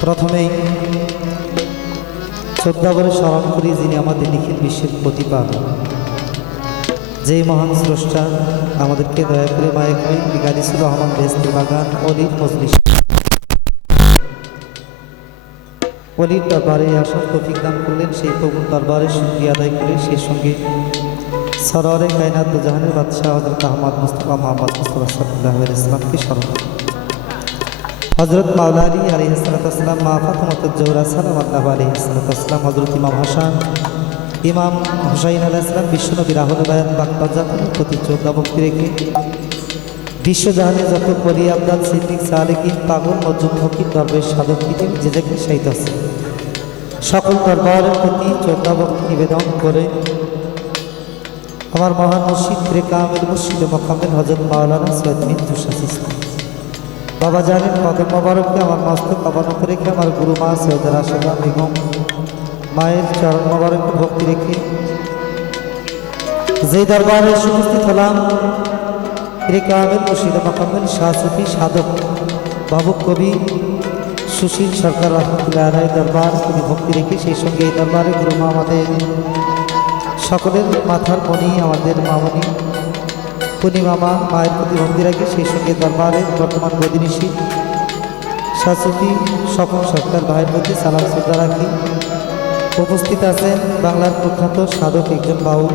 প্রথমেই শ্রদ্ধাভরে স্মরণ করি যিনি আমাদের নিখিল বিশ্বের প্রতিপালক। যেই মহান স্রষ্টা আমাদেরকে দয়া করে মায়া করে গালিসুর রহমান বেস্তি বাগান, অলির মজলিস। অলির দরবারে আসার তৌফিক দান করলেন, সেই প্রভুর দরবারে শুক্রিয়া আদায় করে সেই সঙ্গে সররে কায়নাত জাহানের বাদশাহ হজরত আহমদ মুস্তফা মোহাম্মদ মুস্তফা সাল্লাহ ইসলামকে স্মরণ। হজরত মাওলারি আলী হাসলাতাম মা ফাতমাতুল জোহরা সালাম আল্লাহ আলী হাসলাতাম হজরত ইমাম হাসান, ইমাম হুসাইন আলাহ ইসলাম বিশ্বনবী রাহুল বায়ান বাগবাজাতের প্রতি শ্রদ্ধা ভক্তি রেখে বিশ্বজাহানে যত করি আবদাল সিদ্দিক সালেকিন পাগল, মজ্জুম, ফকির, দরবেশ, সাধক পৃথিবী যে যেখানে আছে সকল দরবারের প্রতি শ্রদ্ধা ভক্তি নিবেদন করে আমার মহান মসজিদ রে কামের মসজিদ মকামের হজরত মাওলানা সৈয়দ মিন্টু শাসিস। বাবা জানেন কদম মোবারককে আমার মস্তক অবনত রেখে আমার গুরু মা সৈয়দ রাশেদা বেগম। মায়ের চরণ মোবারককে ভক্তি রেখে যে দরবারে উপস্থিত হলাম রে কামের মসজিদ মকামের শাহ সুফি সাধক ভাবুক কবি, সুশীল সরকার রহমতুল্লাহ রায় দরবার, তিনি ভক্তি রেখে সেই সঙ্গে এই দরবারে গুরু মা আমাদের সকলের মাথার মনি আমাদের মামনি কুনি মামা, মায়ের প্রতি ভক্তি রাখি, সেই সঙ্গে দরবারে বর্তমান বদিনিশী শাসুফি স্বপন সরকার ভাইয়ের প্রতি সালাম শ্রদ্ধা রাখি। উপস্থিত আছেন বাংলার প্রখ্যাত সাধক একজন বাউল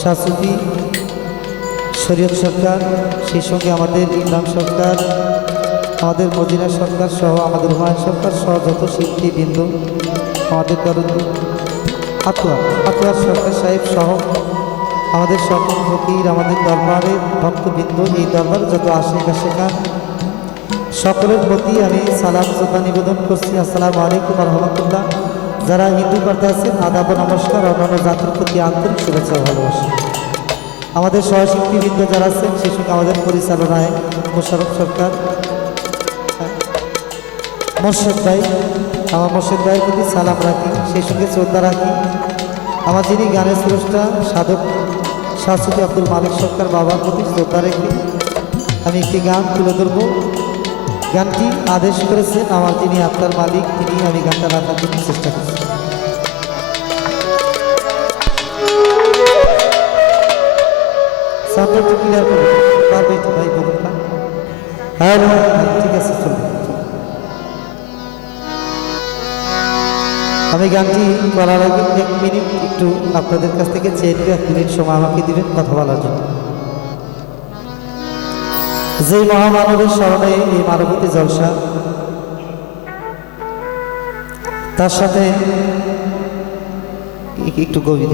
শাসুফি শরীয়ত সরকার, সেই সঙ্গে আমাদের ইমরান সরকার, আমাদের মদিনা সরকার সহ আমাদের হুমায়ুন সরকার সহ যত শিল্পীবৃন্দ, আমাদের দরদি আতুয়া আতুয়ার সরকার সাহেব সহ আমাদের সকল ফকির, আমাদের দরবারের ভক্তবৃন্দ, এই দরবার যত আশেখ আশেখান সকলের প্রতি আমি সালাম, শ্রদ্ধা নিবেদন করছি। আসসালামু আলাইকুম রহমতুল্লাহ। যারা হিন্দু করতে আছেন, আদাব নমস্কার, অন্যান্য জাতির প্রতি আন্তরিক শুভেচ্ছা ভালোবাসা। আমাদের সহশিল্পীবৃন্দ যারা আছেন, সে সঙ্গে আমাদের পরিচালনায় মোশারফ সরকার মোর্শেদ ভাই আমার মোর্শেদ ভাইয়ের প্রতি সালাম রাখি সেই সঙ্গে শ্রদ্ধা রাখি। আমার যিনি গানের স্রষ্টা সাধক শাহসুফি আব্দুল মালিক সরকার বাবার প্রতি শ্রদ্ধা রেখে আমি একটি গান তুলে ধরবো। গানটি আদেশ করেছেন আমার যিনি আপনার মালিক তিনি আমি গানটা রাখার জন্য চেষ্টা করছি। ক্লিয়ার করে পারবে তো ভাই বলুন হ্যাঁ, ঠিক আছে চলুন। আমি গানটি বলার আগে এক মিনিট একটু আপনাদের কাছ থেকে চেয়ে নিয়ে এক মিনিট সময় আমাকে দিবেন কথা বলার জন্য। যে মহামানবের স্মরণে এই মানবতী জলসা, তার সাথে একটু গভীর।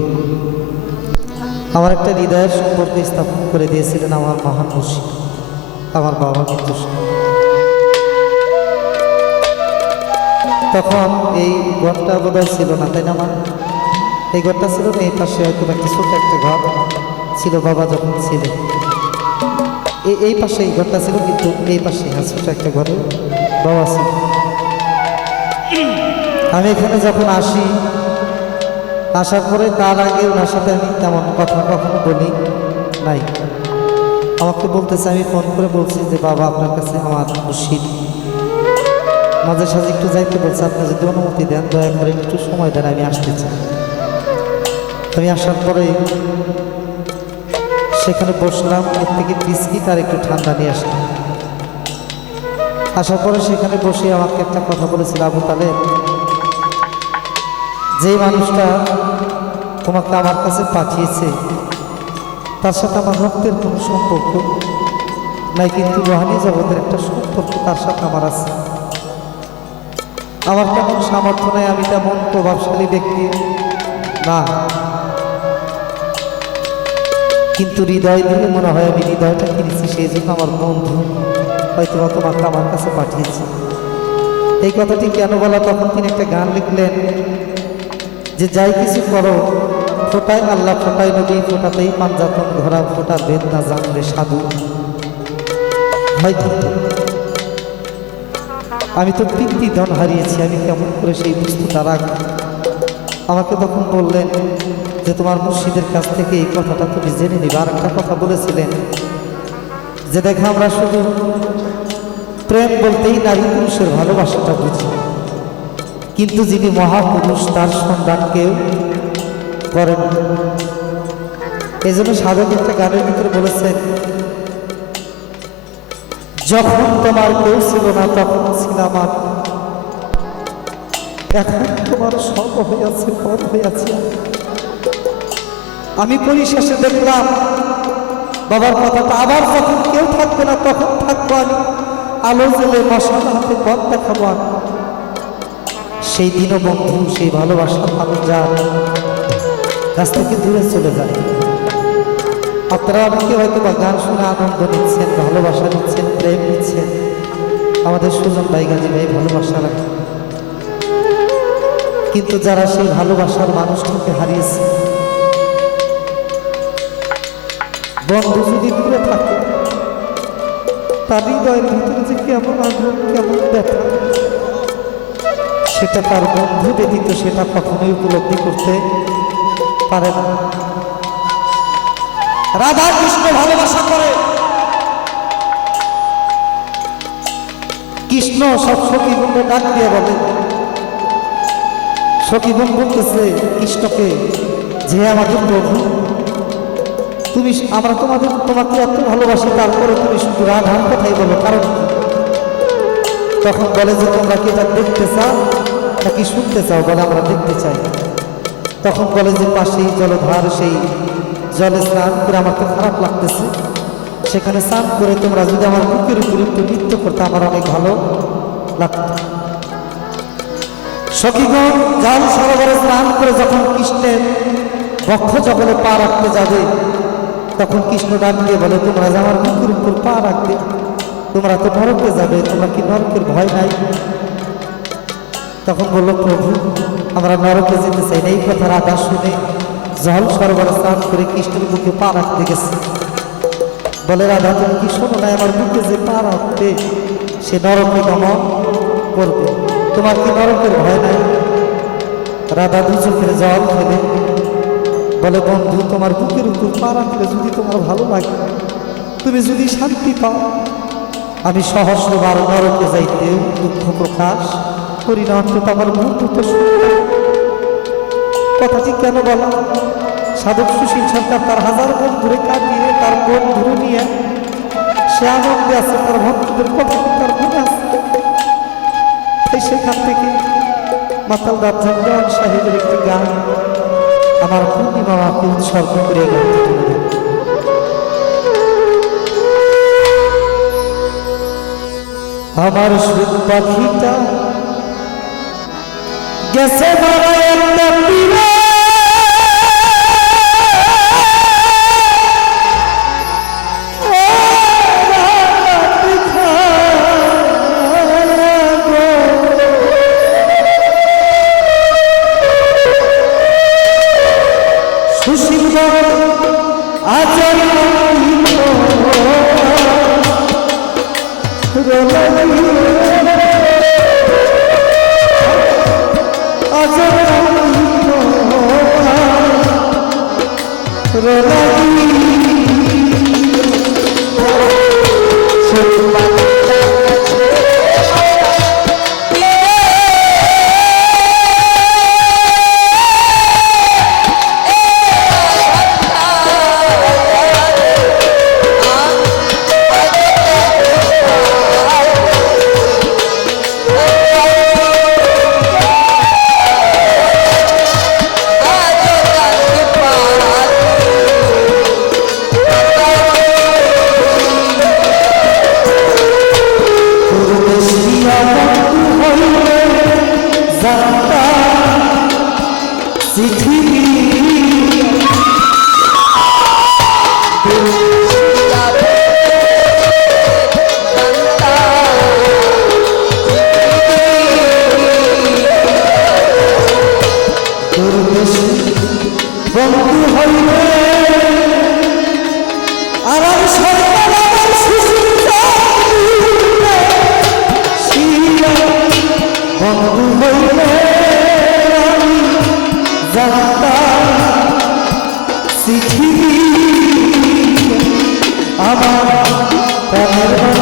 আমার একটা হৃদয়ের সম্পর্ক স্থাপন করে দিয়েছিলেন আমার মহান মুর্শিদ, আমার বাবা কিন্তু তখন এই ঘরটা বোধহয় ছিল না, তাই না আমার এই ঘরটা ছিল না, এই পাশে হয়তো একটা ছোট একটা ঘর ছিল, বাবা যখন ছিলেন। এই পাশে এই ঘরটা ছিল, কিন্তু এই পাশে ছোট একটা ঘরে বাবা ছিল। আমি এখানে যখন আসি, আসার পরে তার আগে ওনার সাথে আমি তেমন কথা কখনো বলি নাই। আমাকে বলতেছে, আমি ফোন করে বলছি যে, বাবা, আপনার কাছে আমার মুর্শিদ মাঝে সাঝে একটু যাইতে বলছে, আপনি যদি অনুমতি দেন, দয়া করে একটু সময় দেন, আমি আসতে চাই। আমি আসার পরে সেখানে বসলাম, এর থেকে বিস্কিট আর একটু ঠান্ডা নিয়ে আসলাম। আসার পরে সেখানে বসে আমাকে একটা কথা বলেছিল, আবু তালে যেই মানুষটা তোমাকে আমার কাছে পাঠিয়েছে, তার সাথে আমার রক্তের কোনো সম্পর্ক নাই, কিন্তু রোহানি জগতের একটা সম্পর্ক তার সাথে আমার আছে। আমার তেমন সামর্থ্য নেই, আমি তেমন প্রভাবশালী ব্যক্তি। না। কিন্তু হৃদয় দিলে মনে হয় আমি হৃদয়টা কিনেছি, সেই জন্য আমার বন্ধু হয়তো বা তোমাকে আমার কাছে পাঠিয়েছে। এই কথাটি কেন বলা? তখন তিনি একটা গান লিখলেন যে, যাই কিছু করো, ফোটায় আল্লাহ, ফোটায় নদী ফোটাতেই পাঞ্জাতন ধরা ফোটা বেদ না জানলে সাধু। হয়তো। আমি তো পিতৃ ধন হারিয়েছি, আমি কেমন করে সেই বস্তুটা রাখব? আমাকে তখন বললেন যে তোমার মুর্শিদের কাছ থেকে এই কথাটা তুমি জেনে নিবে। আর একটা কথা বলেছিলেন যে দেখে, আমরা শুধু প্রেম বলতেই নারী পুরুষের ভালোবাসাটা বুঝি। কিন্তু যিনি মহাপুরুষ, তার কেউ করেন। এই জন্য সাধক একটা গানের ভিতরে বলেছেন যখন তোমার কেউ ছিল না, তখন ছিলাম আমি এখন তোমার সব হইয়াছে পর হইয়াছে। আমি। পরিশেষে দেখলাম, বাবার কথাটা আবার যখন কেউ থাকবে না, তখন থাকব আমি। আলো জেলে মশালা হাতে পথ দেখাবো আমি। সেই দিনও বন্ধু, সেই ভালোবাসার মানুষ যান কাছ থেকে দূরে চলে যায়। আপনারা অনেকে হয়তো বা গান শুনে আনন্দ নিচ্ছেন, ভালোবাসা নিচ্ছেন, প্রেম নিচ্ছেন। আমাদের সুজন ভাই গাজী ভাই ভালোবাসা রাখেন কিন্তু যারা সেই ভালোবাসার মানুষটাকে হারিয়েছে, বন্ধু যদি দূরে থাকে, তার হৃদয়ের ভিতরে যে কেমন আগ্রহ, কেমন ব্যথা, সেটা তার বন্ধু ব্যতীত সেটা কখনোই উপলব্ধি করতে পারে না। রাধা কৃষ্ণ ভালোবাসা করে। কৃষ্ণ সব সখী বন্ধু ডাক দিয়ে বলে, সখী বলতেছে, কৃষ্ণকে, যে আমাদের প্রভু, তুমি আমরা তোমাদের, তোমাকে এত ভালোবাসি, তারপরে তুমি শুধু রাধার কথাই বলো, কারণ তখন বলে যে, তোমরা কি এটা দেখতে চাও, নাকি শুনতে চাও? বলে, আমরা দেখতে চাই। তখন বলে যে, পাশেই জলধার, সেই জলে স্নান করে আমার তো খারাপ লাগতেছে। সেখানে স্নান করে তোমরা যদি আমার বুকের উপর একটু নৃত্য করতে, আমার অনেক ভালো লাগতো। সখীগণ, জল সরোবরে স্নান করে যখন কৃষ্ণের বক্ষ জগলে পা রাখতে যাবে, তখন কৃষ্ণ ডাক দিয়ে বলে, তোমরা যে আমার বুকের উপর পা রাখবে, তোমরা তো নরকে যাবে, তোমরা কি নরকের ভয় নাই? তখন বলল, প্রভু, আমরা নরকে যেতে চাই না, এই কথা রাধা শুনে জল সরোবরে স্নান করে কৃষ্ণের বুকে পা রাখতে গেছে। বলে, রাধা, তুমি কি শোনো না আমার বুকে যে পা রাখবে সে নরকে গমন করবে। তোমার কি নরকের ভয় নাই? রাধা দু চোখের জল ফেলে। বলে, বন্ধু, তোমার বুকের উপর পা রাখলে যদি তোমার ভালো লাগে, তুমি যদি শান্তি পাও, আমি সহস্রবার নরকে যাইতে দুঃখ প্রকাশ করি না, অন্তত আমার শুনবে। কথাটি কেন বলা? সাধক সুশীল সরকার তার হাজার বন্ধুরে কাটিয়ে তার বন্ধুরে নিয়ে সে আনন্দে আছে, তার ভক্তদের কথা তার মনে আছে। তাই সেখান থেকে মাতাল রাজ্জান সাহেবের একটি গান আমার পূর্ণিমা মাকে উৎসর্গ করে আমার সুখ পাখিটা গেছে মারা আজ আমার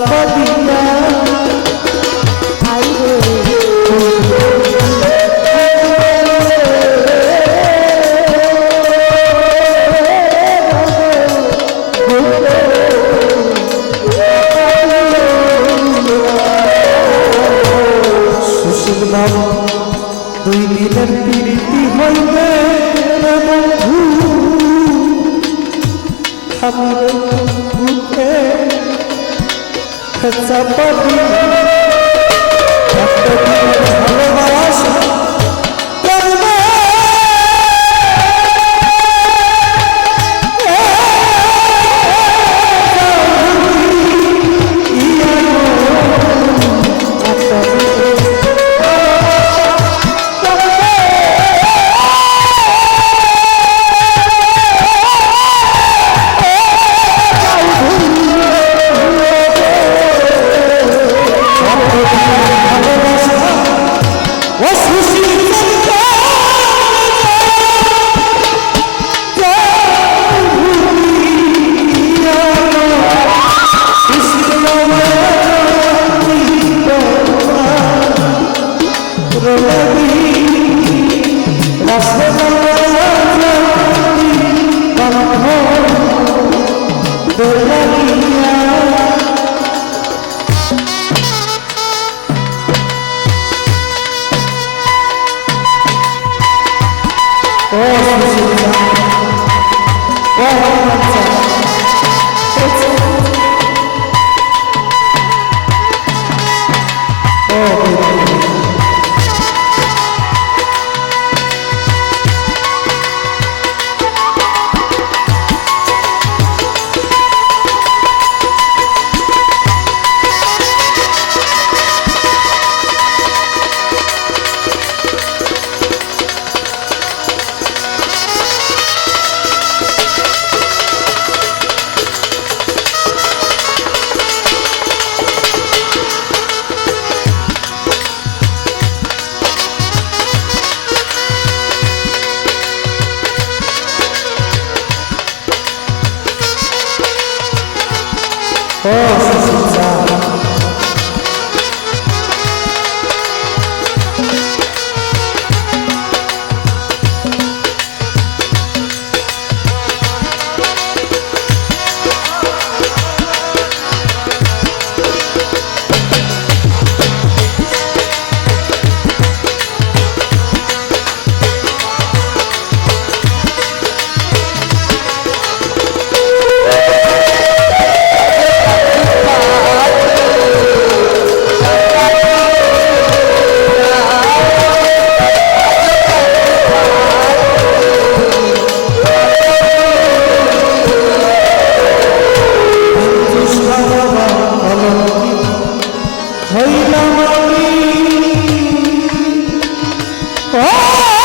দিয়া Oh!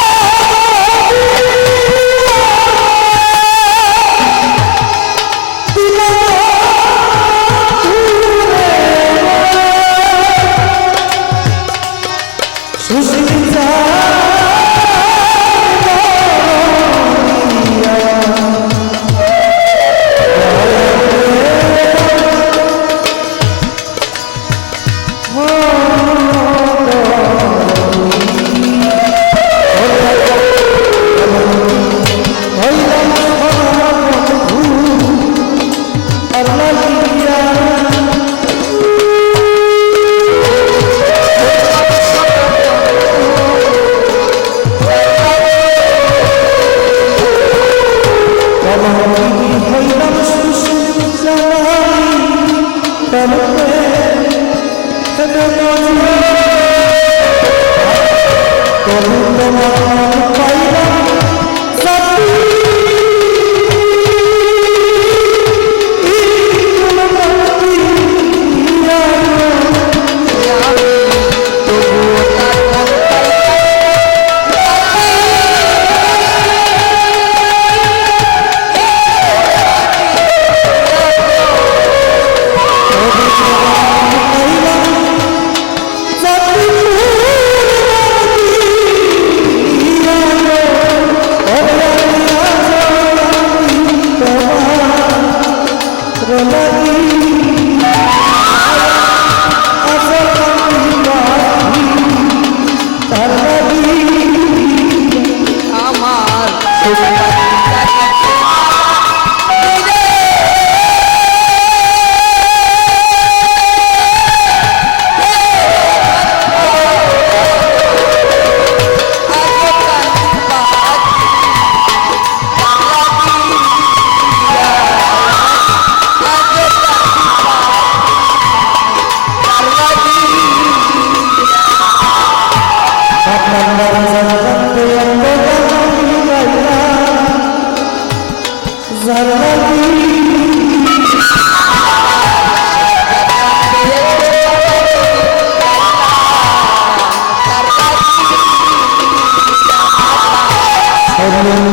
Amen.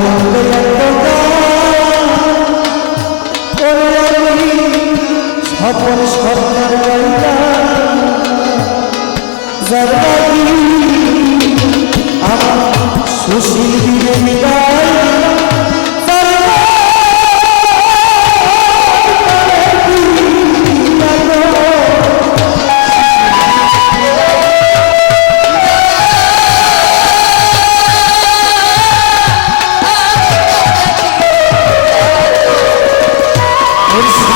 어르신